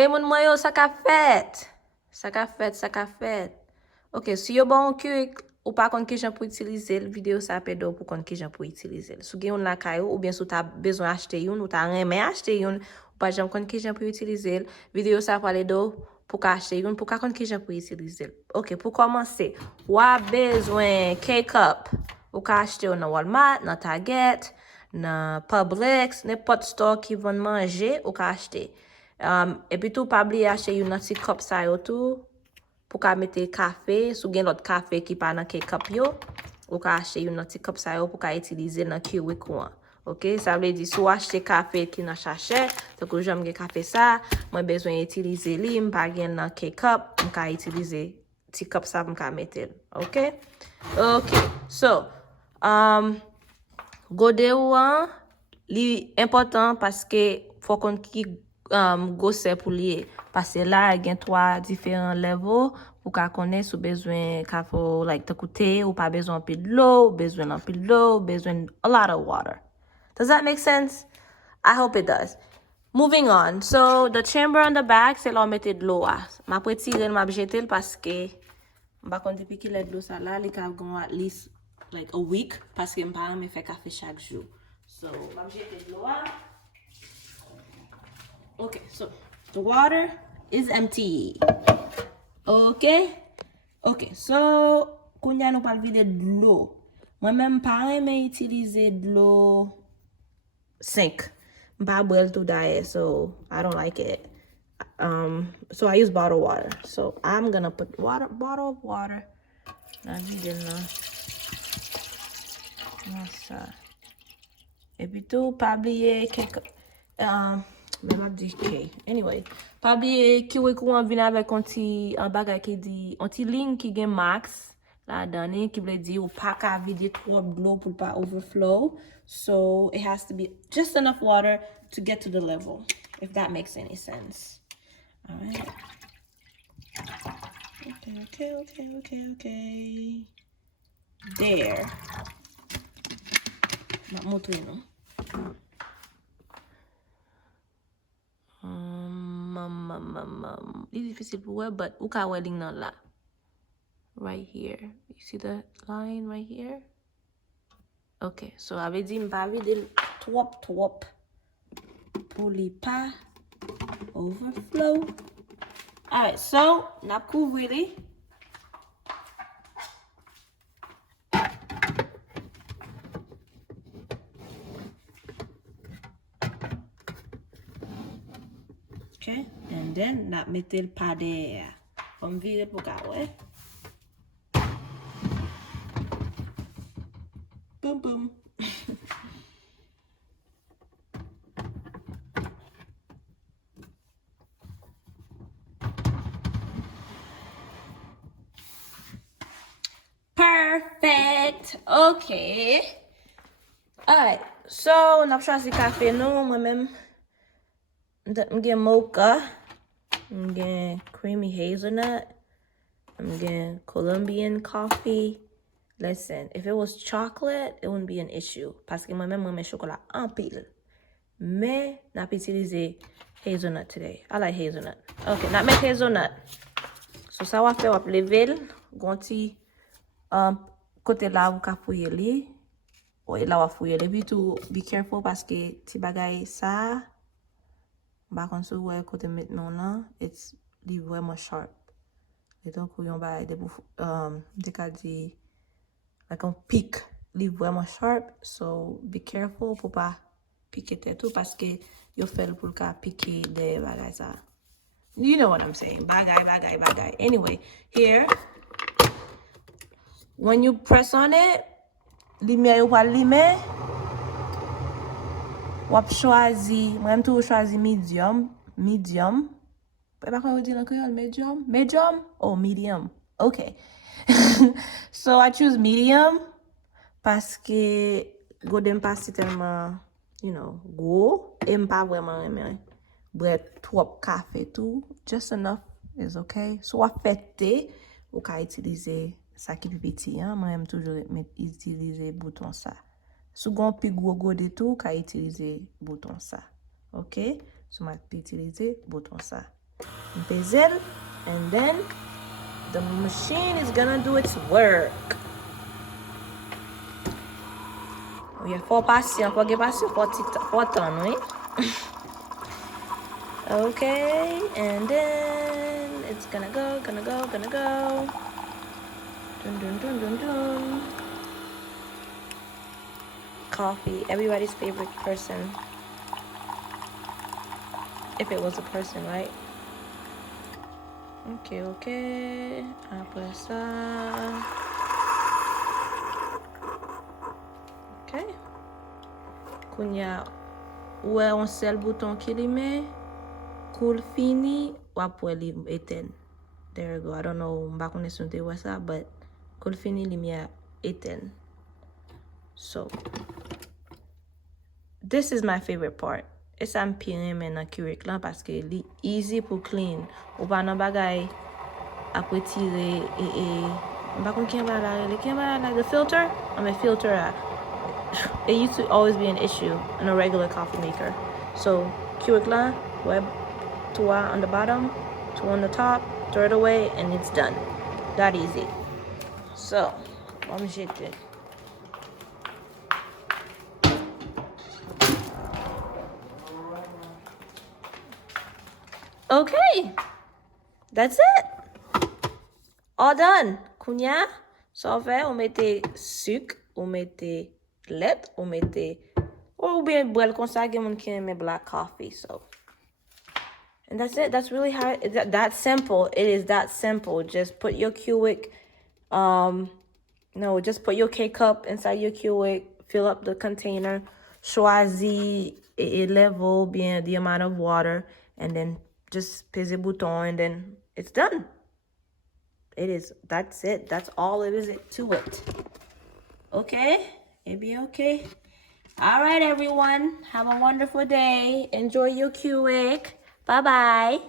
Hey, mon moyo, ça qu'a fait? Ça qu'a fait, ça qu'a fait. Ok, si yo bon Keurig, ou pas kon ki jan pou utilize l, video sa pe do pou kon ki jan pou utilize l. Sou gen yon la kayo, ou bien sou ta bezon achete yon, ou ta reme achete yon, ou pa jan kon ki jan pou utilize l, video sa pale do pou ka achete yon, pou ka kon ki jan pou utilize l. Ok, pou komanse, wap bezwen K-Cup, ou ka achete yon nan Walmart, nan Target, nan Publix, nepot store ki von manje, ou ka achete. Et puis tout, pas oublier acheter une petite cup ça yo tout pour ka mettre café, sou gen l'autre café qui pas dans ke cup yo, ou ka acheter une petite cup ça yo pour ka utiliser dans Keurig ou. OK, ça veut dire si acheter café qui dans sachet, donc j'aime gen café ça, moi besoin utiliser li, m'pa gen dans ke cup, m'ka utiliser petit cup ça m'ka mettre. OK? OK. So, gode ou an, li important parce que faut qu'on ki gosse pour lier parce que là il y a trois différents levels pour ka connaître sous besoin ka faut like te coûter ou pas besoin de l'eau, besoin de l'eau, besoin a lot of water. Does that make sense? I hope it does. Moving on. So the chamber on the back c'est là mettre de l'eau. M'a retirer m'a jeter parce que m'a kon depuis qu'il est de l'eau ça là, il ka go at least like a week parce que m'pa me fait café chaque jour. So m'a jeter de l'eau. Okay, so the water is empty. Okay? Okay, so kounya nou pal vide de l'eau. Moi-même pa reme utiliser de l'eau sink. Mpa boil tout daye, so I don't like it. So I use bottled water. So I'm gonna put bottled water. Nan vide nan. Nan sa. Et puis tout, pa bliye même a dit K. Anyway, pas oublier Keurig ou vient avec un petit bagage qui dit un petit ligne qui gagne max la donné qui veut dire ou pas qu'à vider trop de l'eau pour pas overflow. So it has to be just enough water to get to the level, if that makes any sense. All right. Okay. There. Not montrer non. It's difficile pour wear, but uka wedding nan la. Right here. You see the line right here? Okay, so ave di mpa vide twop pour li pa overflow. Alright, so nap couvri li. Okay, and then nap metel pa de on vire pou ka we. Boom. Perfect. Okay. Alright, so nap chwazi café nou, moi-même I'm getting mocha. I'm getting creamy hazelnut. I'm getting Colombian coffee. Listen, if it was chocolate, it wouldn't be an issue. Parce que moi-même, moi, mes chocolat en pile. Mais, n'a pas utilisé hazelnut today. I like hazelnut. Okay, n'a mettre hazelnut. So, ça va faire, on va lever. Gonti, côté là, vous ka fouiller li. Ou là, on va fouiller li. Puis tout, be careful parce que ti bagay ça, back on so where côté maintenant là, it's vraiment sharp. Et donc, yon ba de di like on pique, vraiment sharp. So be careful pour pas piquer tout parce que yo fait pour ka piquer de bagay ça. You know what I'm saying? Bagay. Anyway, here, when you press on it, lumière yo pa lime. Wap choisi, moi-même toujours choisi medium. Pas comment on dit en créole, medium? Oh, medium. Okay. So I choose medium parce que godem pas tellement, go. Et m'pas vraiment aimer boire trop café tout. Just enough is okay. So wap fête, ou ka utiliser ça qui petit, hein. Moi-même toujours utiliser bouton ça. Sou gon pi gros gode tout, ka utiliser bouton ça. OK? So m'a utiliser bouton ça. Bezel, and then the machine is gonna do its work. Il faut patient, faut get patient, faut attendre, oui? Okay, and then it's gonna go. Dun, dun, dun, dun, dun. Coffee, everybody's favorite person. If it was a person, right? Okay. Après ça. Ok. Kounya, ouais, on sait le bouton qui li met. Cool fini, ou après li eten. There you go. I don't know, mba kone sonte wè sa, but cool fini li mi eten. So, this is my favorite part. E sa m pi reme nan Keurig lan paske li easy pou clean. Ou pa nan bagay apre tire mba kon ken ba la the filter? I mean filter it used to always be an issue in a regular coffee maker. So Keurig lan, web 2 on the bottom, 2 on the top, throw it away and it's done. That easy. So, vamos jeter. Okay, that's it. All done. Kounya, so fait, on mette sucre, on mette lait, on mette, ou bien boire comme ça, gen moun ki aime black coffee, so. And that's it. That's really how, that simple. It is that simple. Just put your Keurig, just put your K-cup inside your Keurig, fill up the container, choisis a level, bien the amount of water, and then just pèse bouton, and then it's done. That's it. That's all it is to it. Okay? It be okay. All right, everyone. Have a wonderful day. Enjoy your Keurig. Bye-bye.